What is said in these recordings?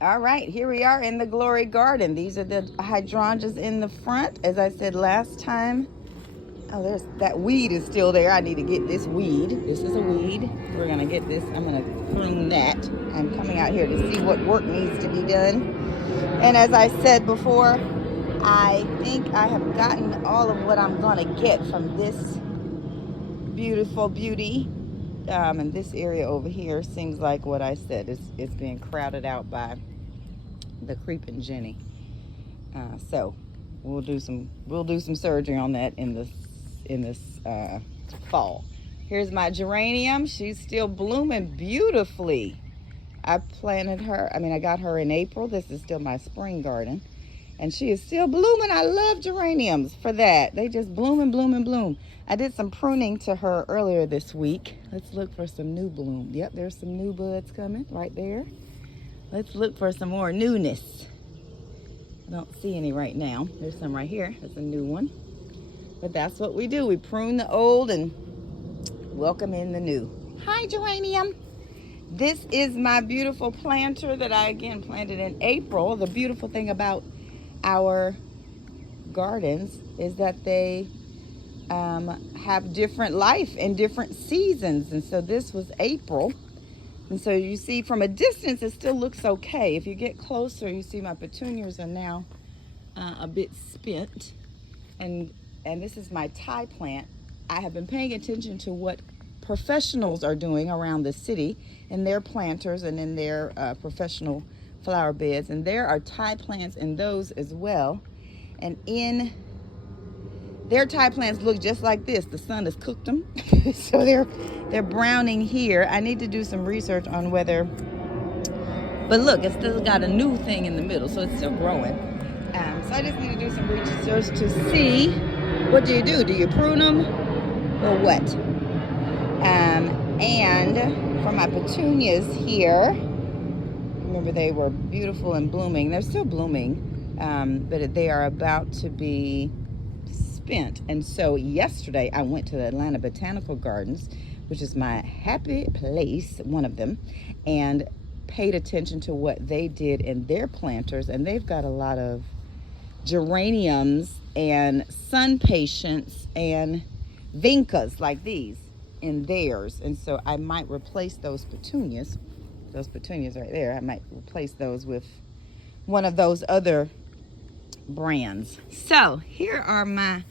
All right, here we are in the Glory Garden. These are the hydrangeas in the front. As I said last time, oh, there's that weed is still there. I need to get this weed. This is a weed. We're gonna get this. I'm gonna prune that. I'm coming out here to see what work needs to be done. And as I said before, I think I have gotten all of what I'm gonna get from this beautiful beauty. And this area over here seems like what I said is it's being crowded out by the creeping Jenny. So we'll do some surgery on that in this fall. Here's my geranium. She's still blooming beautifully. I got her in April. This is still my spring garden, and she is still blooming. I love geraniums for that. They just bloom and bloom and bloom. I did some pruning to her earlier this week. Let's look for some new bloom. Yep, there's some new buds coming right there. Let's look for some more newness. I don't see any right now. There's some right here. That's a new one. But that's what we do. We prune the old and welcome in the new. Hi, geranium. This is my beautiful planter that I, again, planted in April. The beautiful thing about our gardens is that they have different life in different seasons. And so this was April. And so you see from a distance, it still looks okay. If you get closer, you see my petunias are now a bit spent. And this is my Thai plant. I have been paying attention to what professionals are doing around the city in their planters and in their professional flower beds. And there are Thai plants in those as well. And in their Thai plants look just like this. The sun has cooked them. So they're browning here. I need to do some research on whether, but look, it's still got a new thing in the middle, so it's still growing. So I just need to do some research to see, what do? Do you prune them or what? And for my petunias here, remember they were beautiful and blooming. They're still blooming, but they are about to be spent. And so yesterday I went to the Atlanta Botanical Gardens, which is my happy place, one of them, and paid attention to what they did in their planters. And they've got a lot of geraniums and sun patience and vincas like these in theirs. And so I might replace those petunias right there. I might replace those with one of those other brands. So here are my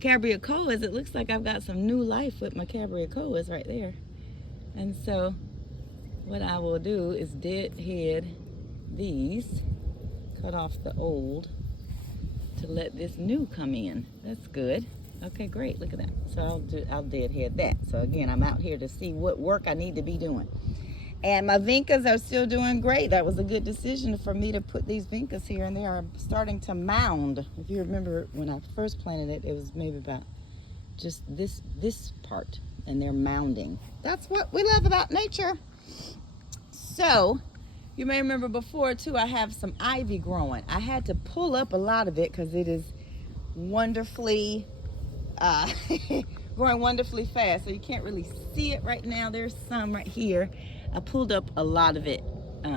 cabriacoas. It looks like I've got some new life with my cabriacoas right there. And so what I will do is deadhead these, cut off the old to let this new come in. That's good. Okay, great. Look at that. So I'll deadhead that. So again, I'm out here to see what work I need to be doing. And my vincas are still doing great. That was a good decision for me to put these vincas here, and they are starting to mound. If you remember when I first planted it, it was maybe about just this part, and they're mounding. That's what we love about nature. So you may remember before too, I have some ivy growing. I had to pull up a lot of it because it is wonderfully growing wonderfully fast, so you can't really see it right now. There's some right here. I pulled up a lot of it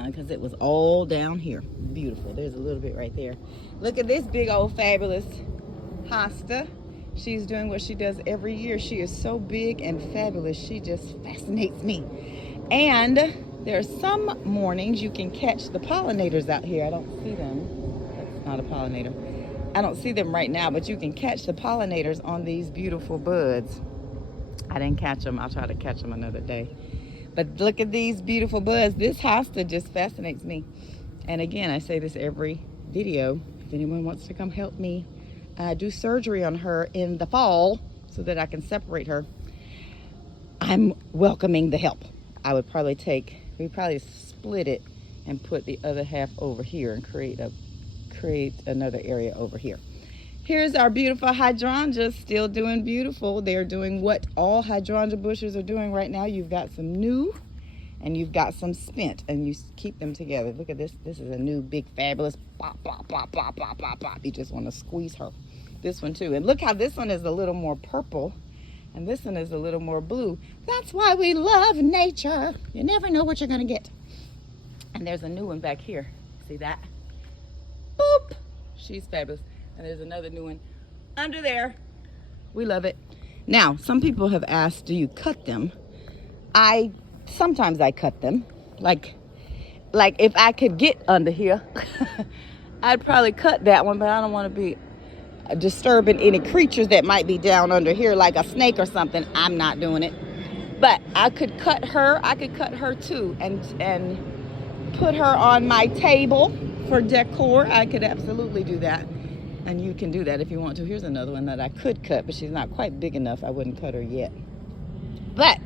because it was all down here. Beautiful. There's a little bit right there. Look at this big old fabulous hosta. She's doing what she does every year. She is so big and fabulous. She just fascinates me. And there are some mornings you can catch the pollinators out here. I don't see them. That's not a pollinator. I don't see them right now, but you can catch the pollinators on these beautiful buds. I didn't catch them. I'll try to catch them another day. But look at these beautiful buds. This hosta just fascinates me. And again, I say this every video. If anyone wants to come help me do surgery on her in the fall so that I can separate her, I'm welcoming the help. I would probably we'd probably split it and put the other half over here and create another area over here. Here's our beautiful hydrangeas, still doing beautiful. They're doing what all hydrangea bushes are doing right now. You've got some new and you've got some spent, and you keep them together. Look at this. This is a new big fabulous pop, pop, pop, pop, pop, pop, pop. You just want to squeeze her. This one too. And look how this one is a little more purple and this one is a little more blue. That's why we love nature. You never know what you're going to get. And there's a new one back here. See that? Boop. She's fabulous. And there's another new one under there. We love it. Now, some people have asked, do you cut them? Sometimes I cut them. Like if I could get under here, I'd probably cut that one, but I don't want to be disturbing any creatures that might be down under here, like a snake or something. I'm not doing it. But I could cut her. I could cut her too and put her on my table for decor. I could absolutely do that. And you can do that if you want to. Here's another one that I could cut, but she's not quite big enough. I wouldn't cut her yet. But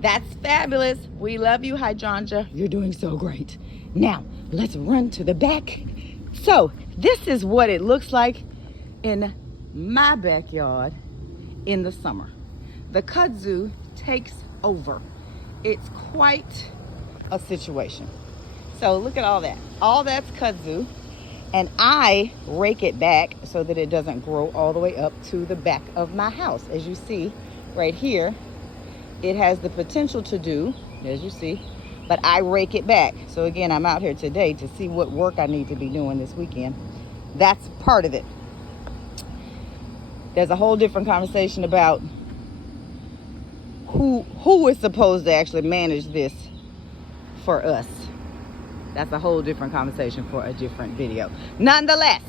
that's fabulous. We love you, hydrangea. You're doing so great. Now, let's run to the back. So, this is what it looks like in my backyard in the summer. The kudzu takes over. It's quite a situation. So, look at all that. All that's kudzu. And I rake it back so that it doesn't grow all the way up to the back of my house. As you see right here, it has the potential to do, as you see, but I rake it back. So again, I'm out here today to see what work I need to be doing this weekend. That's part of it. There's a whole different conversation about who is supposed to actually manage this for us. That's a whole different conversation for a different video. Nonetheless,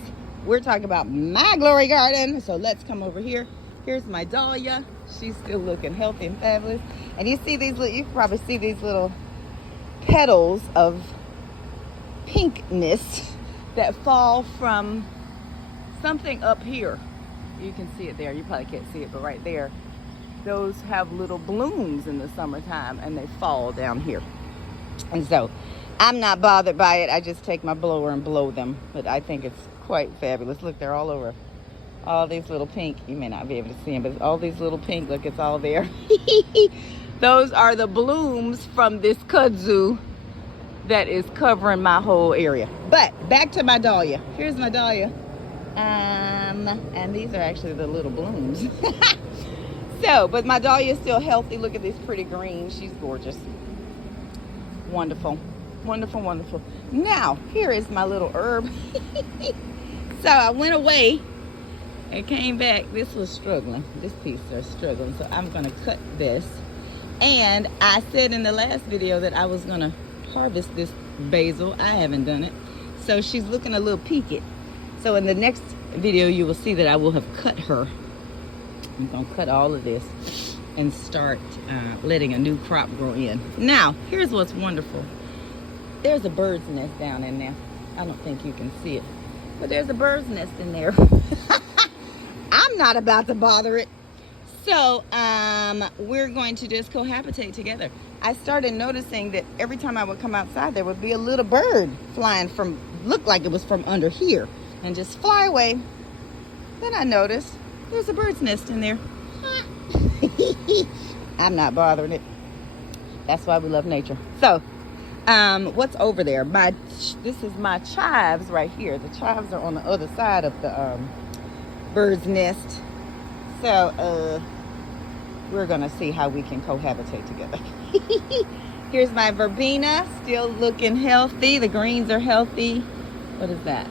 we're talking about my glory garden. So let's come over here. Here's my dahlia. She's still looking healthy and fabulous. And you see these little, you can probably see these little petals of pinkness that fall from something up here. You can see it there. You probably can't see it, but right there, those have little blooms in the summertime and they fall down here. And so I'm not bothered by it. I just take my blower and blow them. But I think it's quite fabulous. Look, they're all over. All these little pink, you may not be able to see them, but all these little pink, look, it's all there. Those are the blooms from this kudzu that is covering my whole area. But back to my dahlia. Here's my dahlia. And these are actually the little blooms. So, but my dahlia is still healthy. Look at this pretty green. She's gorgeous. Wonderful. Wonderful, wonderful. Now, here is my little herb. So I went away. I came back. This was struggling. This piece is struggling. So I'm going to cut this. And I said in the last video that I was going to harvest this basil. I haven't done it. So she's looking a little peaked. So in the next video, you will see that I will have cut her. I'm going to cut all of this and start letting a new crop grow in. Now, here's what's wonderful. There's a bird's nest down in there. I don't think you can see it. But there's a bird's nest in there. I'm not about to bother it. So we're going to just cohabitate together. I started noticing that every time I would come outside, there would be a little bird flying from, looked like it was from under here, and just fly away. Then I noticed there's a bird's nest in there. I'm not bothering it. That's why we love nature. So what's over there? This is my chives right here. The chives are on the other side of the bird's nest. So we're gonna see how we can cohabitate together. Here's my verbena, still looking healthy. The greens are healthy. What is that?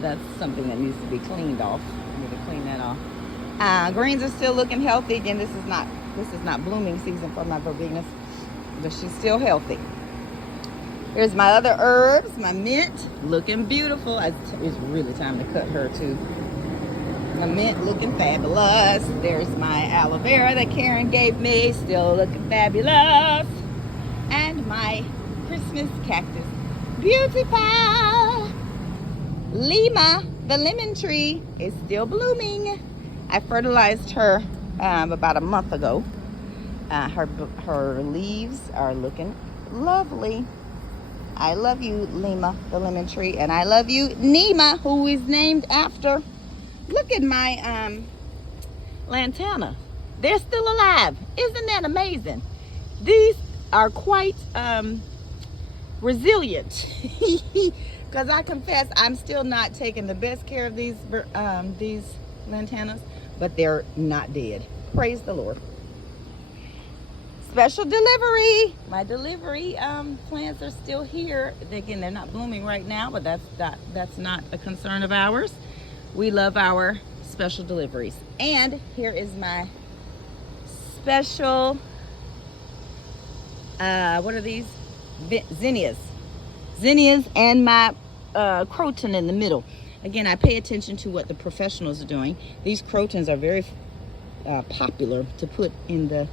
That's something that needs to be cleaned off. I need to clean that off. Greens are still looking healthy. Again, this is not blooming season for my verbenas, but she's still healthy. Here's my other herbs, my mint, looking beautiful. It's really time to cut her too. My mint looking fabulous. There's my aloe vera that Karen gave me, still looking fabulous. And my Christmas cactus, beautiful. Lima, the lemon tree, is still blooming. I fertilized her about a month ago. Her leaves are looking lovely. I love you, Lima, the lemon tree, and I love you, Nima, who is named after. Look at my lantana. They're still alive. Isn't that amazing? These are quite resilient. Because I confess, I'm still not taking the best care of these lantanas, but they're not dead. Praise the Lord. special delivery. My delivery plants are still here. Again, they're not blooming right now, but that's not a concern of ours. We love our special deliveries. And here is my special, what are these? Zinnias. Zinnias and my croton in the middle. Again, I pay attention to what the professionals are doing. These crotons are very popular to put in the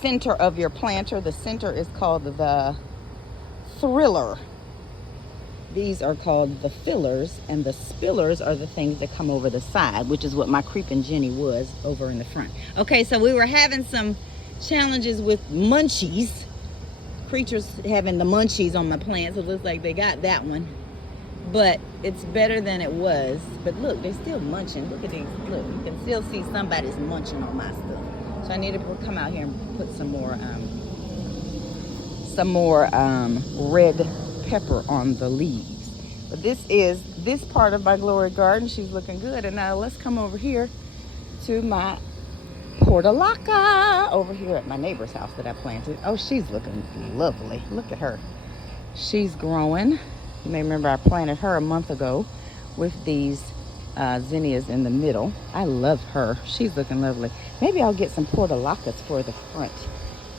center of your planter. The center is called the thriller. These are called the fillers, and the spillers are the things that come over the side, which is what my creeping Jenny was over in the front. Okay, so we were having some challenges with munchies. Creatures having the munchies on my plants. It looks like they got that one, but it's better than it was. But look, they're still munching. Look at these. Look, you can still see somebody's munching on my stuff. So I need to come out here and put some more red pepper on the leaves. But this is this part of my Glory garden. She's looking good. And now let's come over here to my portulaca over here at my neighbor's house that I planted. Oh, she's looking lovely. Look at her. She's growing. You may remember I planted her a month ago with these zinnias in the middle. I love her. She's looking lovely. Maybe I'll get some portulacas for the front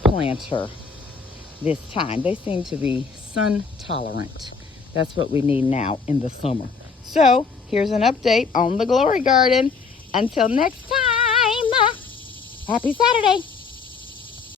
planter this time. They seem to be sun tolerant. That's what we need now in the summer. So here's an update on the Glory garden. Until next time, happy Saturday.